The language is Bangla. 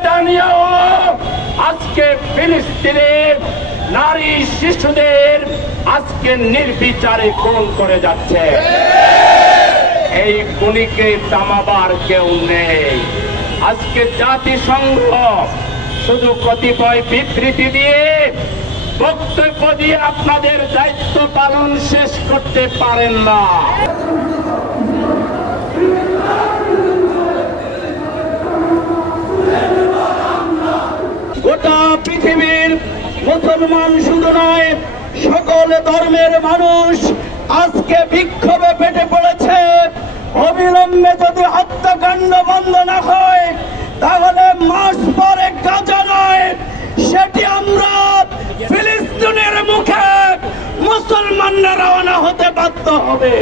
নেতানিয়াহু আজকে ফিলিস্তিনের নারী শিশুদের আজকে নির্বিচারে খুন করে যাচ্ছে। এই খুনিকে থামাবার কেউ নেই। আজকে জাতিসংঘ শুধু কতিপয় বিবৃতি দিয়ে, বক্তব্য দিয়ে আপনাদের দায়িত্ব পালন শেষ করতে পারেন না। গোটা পৃথিবীর মুসলমান শুধু নয়, সকল ধর্মের মানুষ আজকে বিক্ষোভে ফেটে পড়েছে। অবিলম্বে যদি হত্যাকাণ্ড বন্ধ না হয়, তাহলে মাস পরে গাজা নয়, সেটি আমরা ফিলিস্তিনের মুখে মুসলমানরা রওনা হতে বাধ্য হবে।